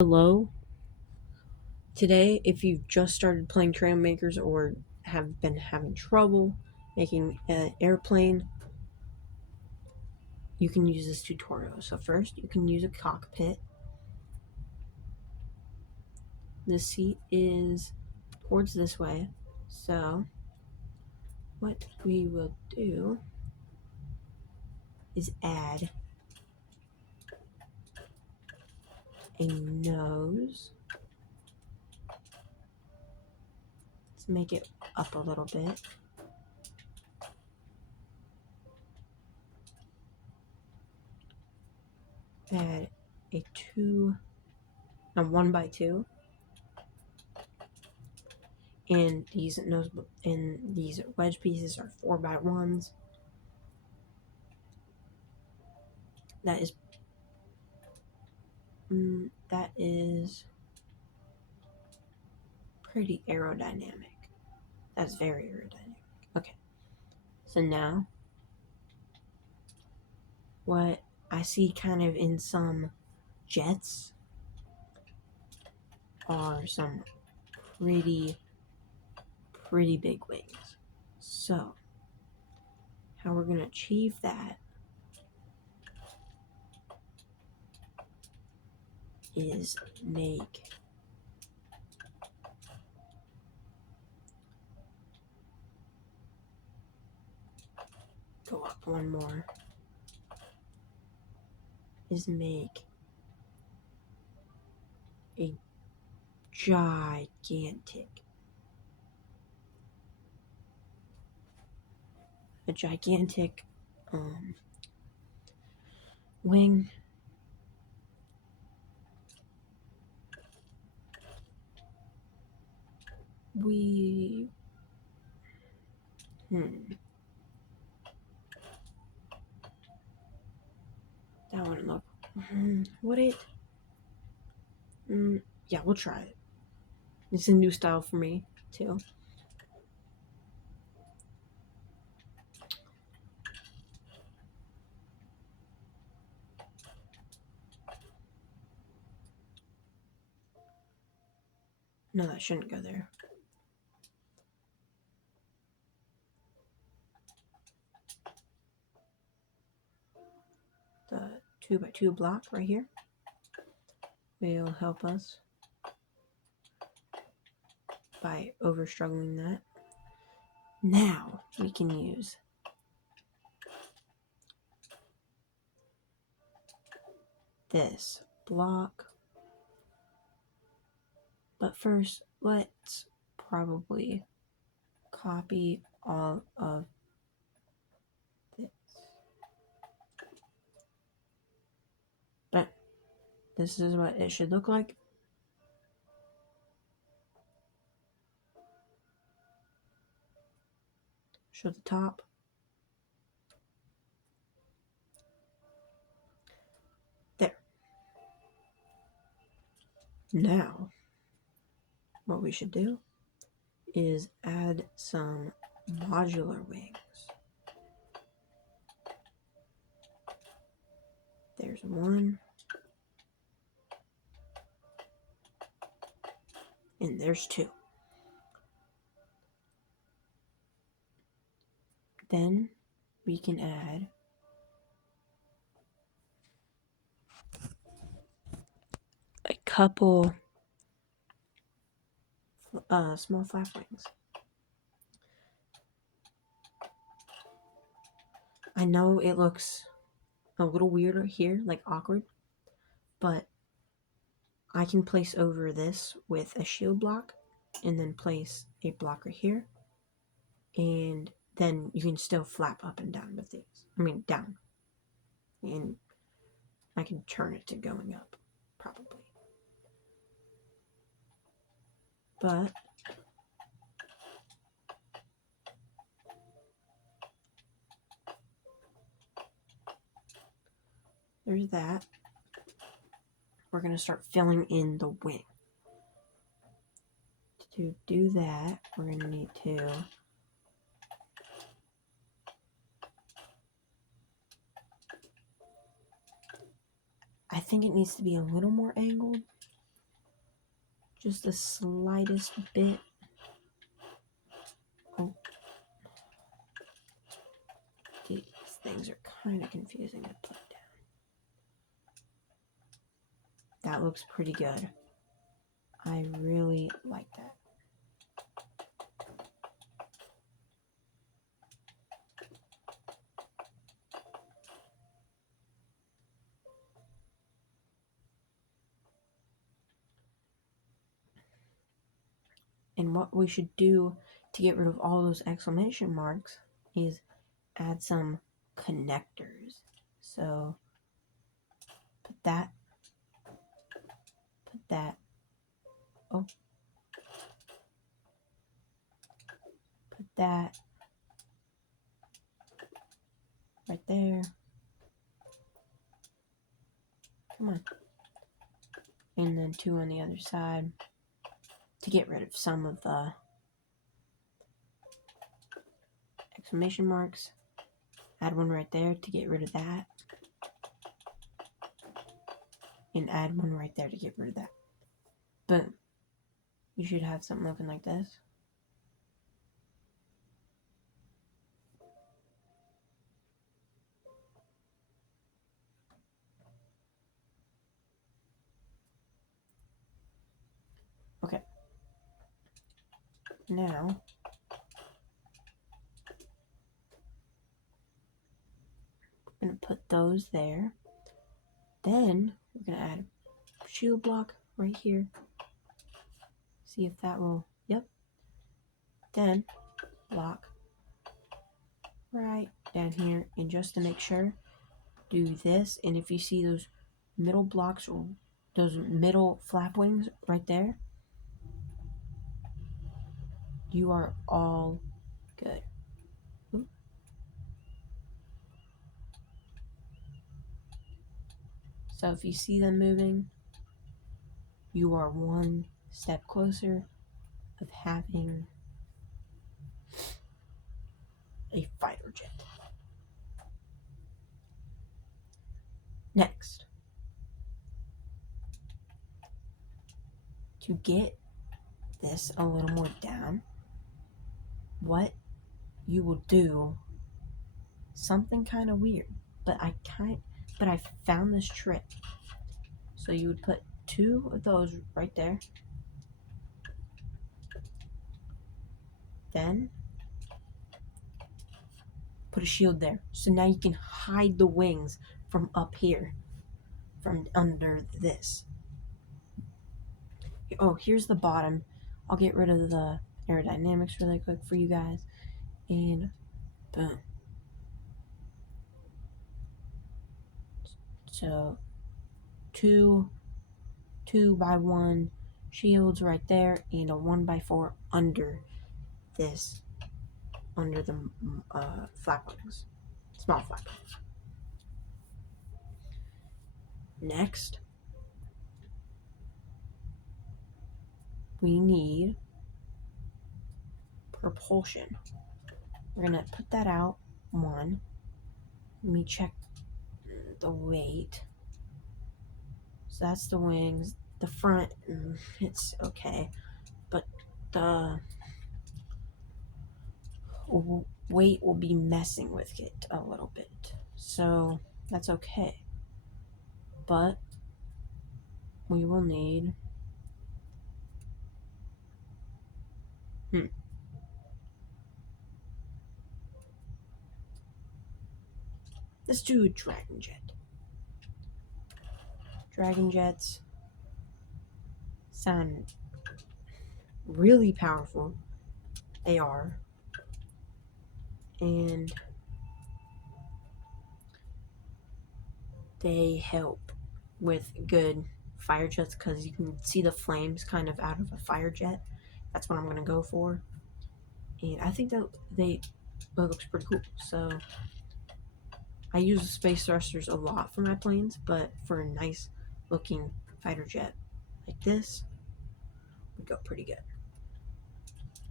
Hello. Today, if you've just started playing Trailmakers or have been having trouble making an airplane, you can use this tutorial. So first, you can use a cockpit. The seat is towards this way. So what we will do is add a nose. Let's make it up a little bit. Add a 1x2, and these wedge pieces are 4x1s. That is pretty aerodynamic. That's very aerodynamic. Okay, so now what I see kind of in some jets are some pretty big wings. So how we're going to achieve that is go up one more, is make a gigantic wing. We that wouldn't look. Would it? Yeah, we'll try it. It's a new style for me too. No, that shouldn't go there. The 2x2 block right here will help us by over struggling that. Now we can use this block. But first, let's probably copy all of this. But this is what it should look like. Show the top. There. Now, what we should do is add some modular wings. There's one. And there's two. Then we can add a couple small flap wings. I know it looks a little weirder here, like awkward, but I can place over this with a shield block and then place a block right here, and then you can still flap up and down with these. Down. And I can turn it to going up, probably. But there's that. We're going to start filling in the wing. To do that, we're going to need to I think it needs to be a little more angled just the slightest bit. Oh, these things are kind of confusing to put down. That looks pretty good. I really like that. And what we should do to get rid of all those exclamation marks is add some connectors. So put that, oh, put that right there. Come on. And then 2 on the other side to get rid of some of the exclamation marks. Add one right there to get rid of that. And add one right there to get rid of that. Boom. You should have something looking like this. Okay. Now, I'm going to put those there. Then, we're going to add a shield block right here. See if that will, yep. Then, block right down here. And just to make sure, do this. And if you see those middle blocks or those middle flap wings right there, you are all good. Ooh. So if you see them moving, you are one step closer of having a fighter jet. Next, to get this a little more down, what you will do, something kind of weird, but I found this trick. So you would put 2 of those right there. Then put a shield there. So now you can hide the wings from up here, from under this. Oh, here's the bottom. I'll get rid of the aerodynamics really quick for you guys. And boom. So 2 2x1 shields right there, and a 1x4 under this, under the flap wings, small flap wings. Next, we need propulsion. We're gonna put that out 1. Let me check the weight. So that's the wings. The front, it's okay, but the weight will be messing with it a little bit. So that's okay. But we will need let's do a Dragon Jet. Dragon Jets sound really powerful. They are. And they help with good fire jets because you can see the flames kind of out of a fire jet. That's what I'm going to go for. And I think that looks pretty cool. So I use the space thrusters a lot for my planes, but for a nice looking fighter jet like this would go pretty good.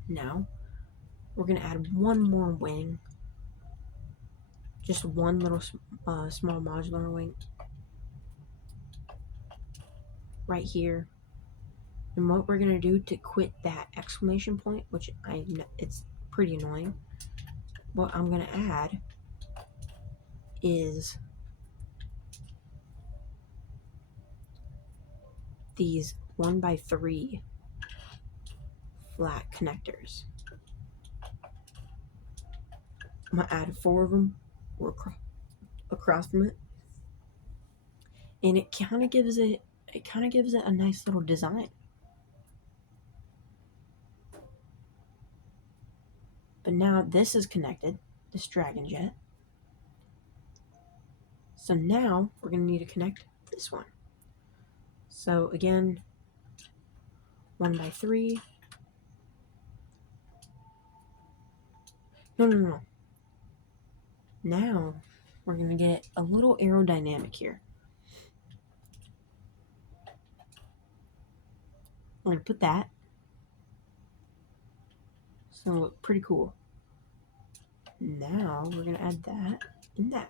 Now we're going to add one more wing, just one little small modular wing right here, And what we're gonna do to quit that exclamation point, which it's pretty annoying, what I'm gonna add is these 1x3 flat connectors. I'm gonna add 4 of them across from it, and it kind of gives it a nice little design. But now this is connected, this Dragon Jet. So now we're gonna need to connect this one. So again, 1x3. No. Now we're gonna get a little aerodynamic here. I'm gonna put that. So pretty cool. Now we're gonna add that and that.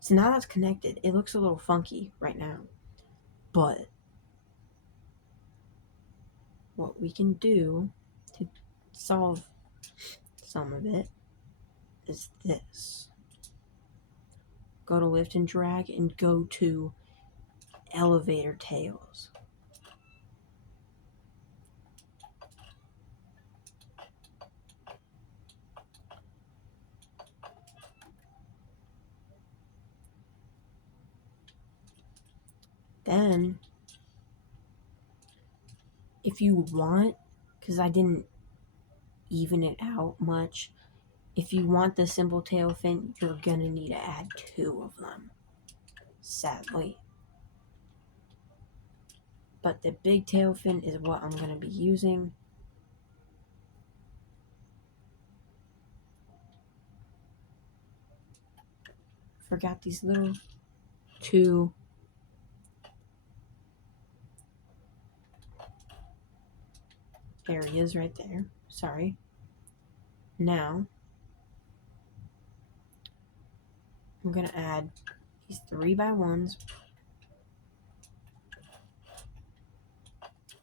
So now that's connected. It looks a little funky right now, but what we can do to solve some of it is this. Go to lift and drag and go to elevator tails. Then, if you want, because I didn't even it out much, if you want the simple tail fin, you're gonna need to add 2 of them, sadly. But the big tail fin is what I'm gonna be using. Forgot these little 2. There he is right there. Sorry. Now, I'm going to add these 3x1s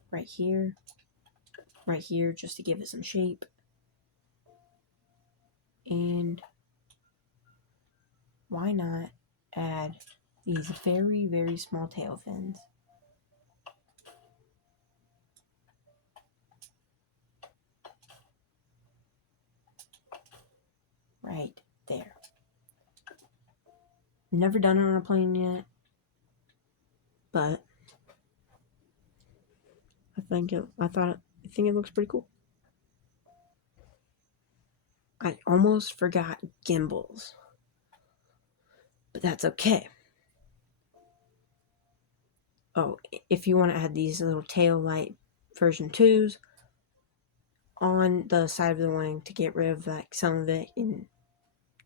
right here, just to give it some shape. And why not add these very, very small tail fins? Right there. Never done it on a plane yet, but I think it looks pretty cool. I almost forgot gimbals, but that's okay. Oh, if you want to add these little tail light version 2s on the side of the wing to get rid of like some of it and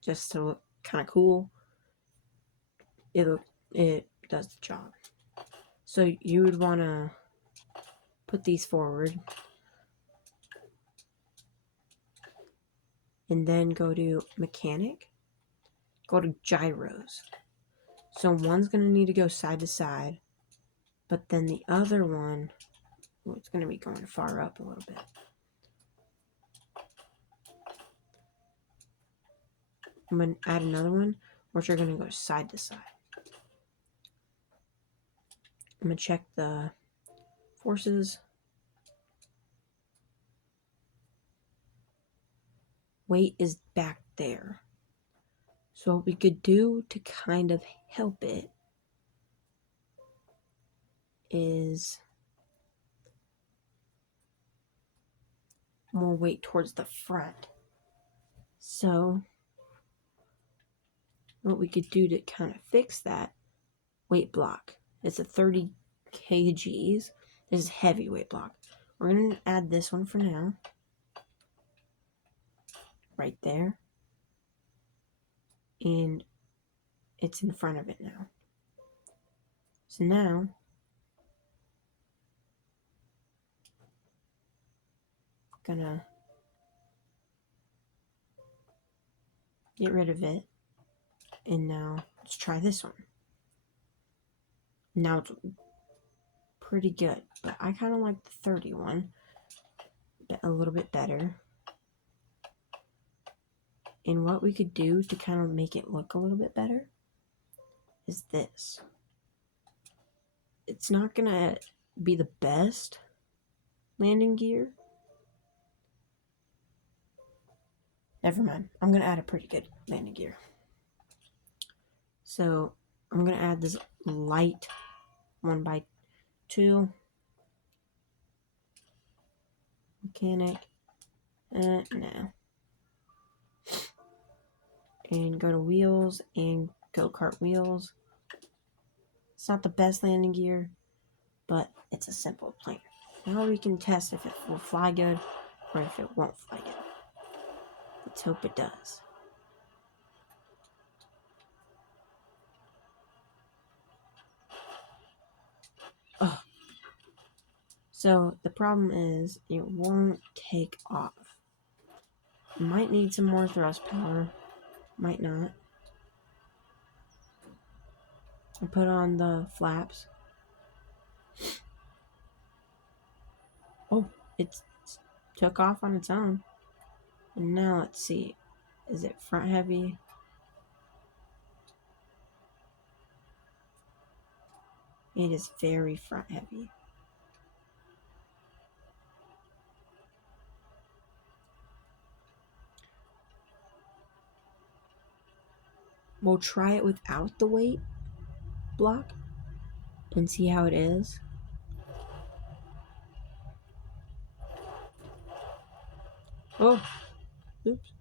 just to look kind of cool, it does the job. So you would want to put these forward and then go to mechanic, go to gyros. So one's going to need to go side to side, but then the other one, it's going to be going far up a little bit. I'm going to add another one, which are going to go side to side. I'm going to check the forces. Weight is back there. So what we could do to kind of help it is more weight towards the front. So what we could do to kind of fix that, weight block. It's a 30 kgs. This is heavy weight block. We're going to add this one for now. Right there. And it's in front of it now. So now, gonna get rid of it. And now let's try this one. Now it's pretty good, but I kind of like the 31 a little bit better. And what we could do to kind of make it look a little bit better is this. It's not going to be the best landing gear. Never mind. I'm going to add a pretty good landing gear. So I'm going to add this light 1x2 mechanic. No. And go to wheels and go-kart wheels. It's not the best landing gear, but it's a simple planer. Now we can test if it will fly good or if it won't fly good. Let's hope it does. Oh. So the problem is it won't take off. Might need some more thrust power. Might not. I put on the flaps. Oh, it took off on its own. And now let's see. Is it front heavy? It is very front heavy. We'll try it without the weight block and see how it is. Oh, oops.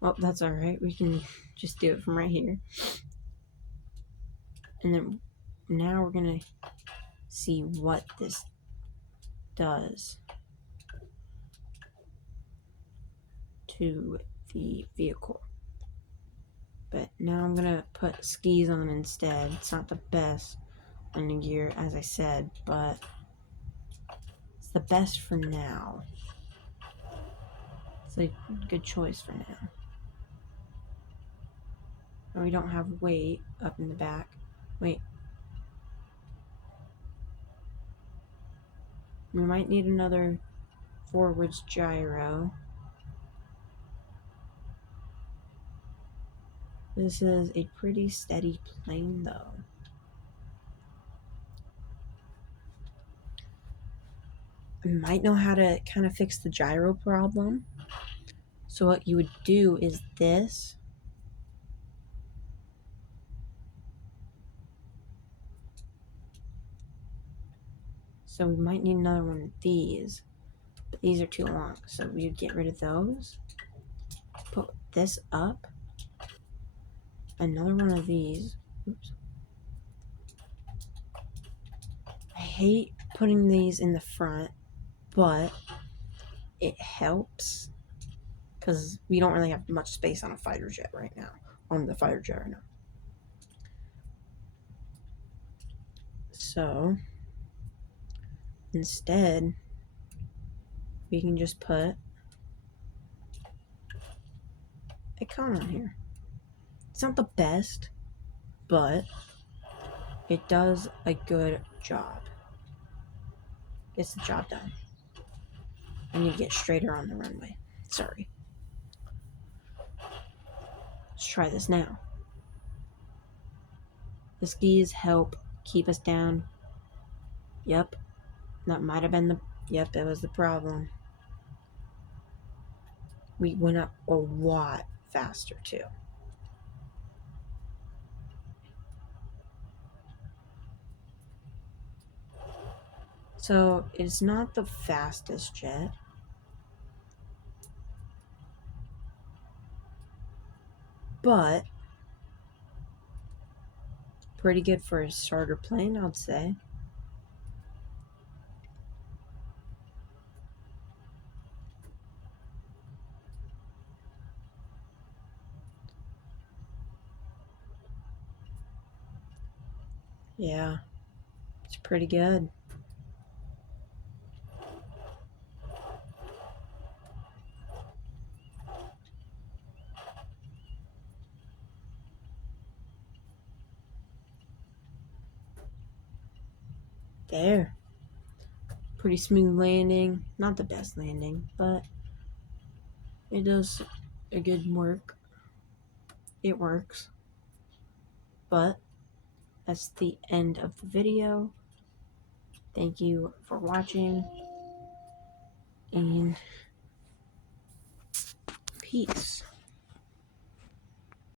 Well, that's alright. We can just do it from right here. And then now we're going to see what this does to the vehicle. But now I'm going to put skis on instead. It's not the best landing gear, as I said, but it's the best for now. It's a good choice for now. And we don't have weight up in the back. Wait. We might need another forwards gyro. This is a pretty steady plane, though. I might know how to kind of fix the gyro problem. So what you would do is this. So we might need another one of these. But these are too long. So we would get rid of those. Put this up. Another one of these. Oops. I hate putting these in the front, but it helps because we don't really have much space on a fighter jet right now. On the fighter jet right now. So instead, we can just put a cone on here. It's not the best, but it does a good job. Gets the job done. I need to get straighter on the runway. Sorry. Let's try this now. The skis help keep us down. Yep. That might have been the... Yep, it was the problem. We went up a lot faster, too. So, it's not the fastest jet. But pretty good for a starter plane, I'd say. Yeah, it's pretty good. There. pretty smooth landing. Not the best landing, but it does a good work. It works. But that's the end of the video. Thank you for watching, and peace.